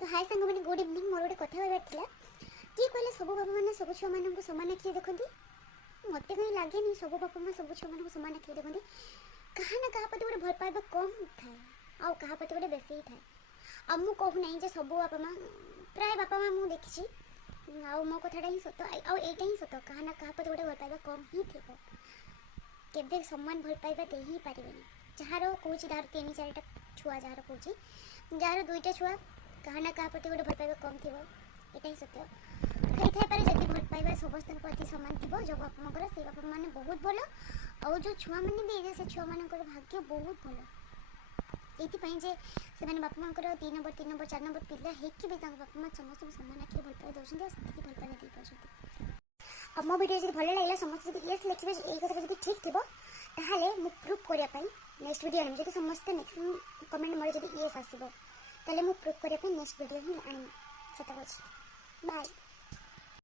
तो हाय सांग मैंने गुड इवनिंग मोर गोटे कथा कहबार था किए कहले सब बापा मैंने सब छुआ मान सामान आखिरे देखती मत कहीं लगे नहीं सब बापा माँ सब छुआ मान सामान आखिरे देखती क्या ना क्या प्रति गोटे भल पाइबा कम थाए आउ क्या प्रति गोटे बेसी ही थाए आ मु कहू ना सब बापा माँ प्राय बापा माँ मुझे देखी आउ मो कथाटा ही सत आउ एटा ही सत क्या ना क्या प्रति गोटे भल पाइबा कम ही थी केबे सम्मान भल पाइबा दे ही पारे जार कौन जार 3-4टा छुआ जार कौन जार 2टा छुआ क्या ना क्या प्रति गोटे भल पाइबा कम थी यहाँ ही सत्य होता है जब भल पाइबा समस्त प्रति सामान थी जो बापा माँ से बापा मैंने बहुत भल और जो छुआ मैंने भी से छुआ मान भाग्य बहुत भल ये जे से बापा माँ 2 नंबर 3 नंबर 4 नंबर पिला होगी भी बापा माँ समस्त सामान आखिर भल पाई दौरान से भल पाइबा दे पार्टी अब मो वीडियो जो भल लगे समस्त यस लिखे ये कथा जो ठीक थी ताहले मु प्रूफ करने नेक्स्ट वीडियो आनी जो समस्त मैक्सिमम कमेंट मोर जो यस आसो ताले मु प्रूफ करने नेक्स्ट वीडियो ही आनी सत बाय।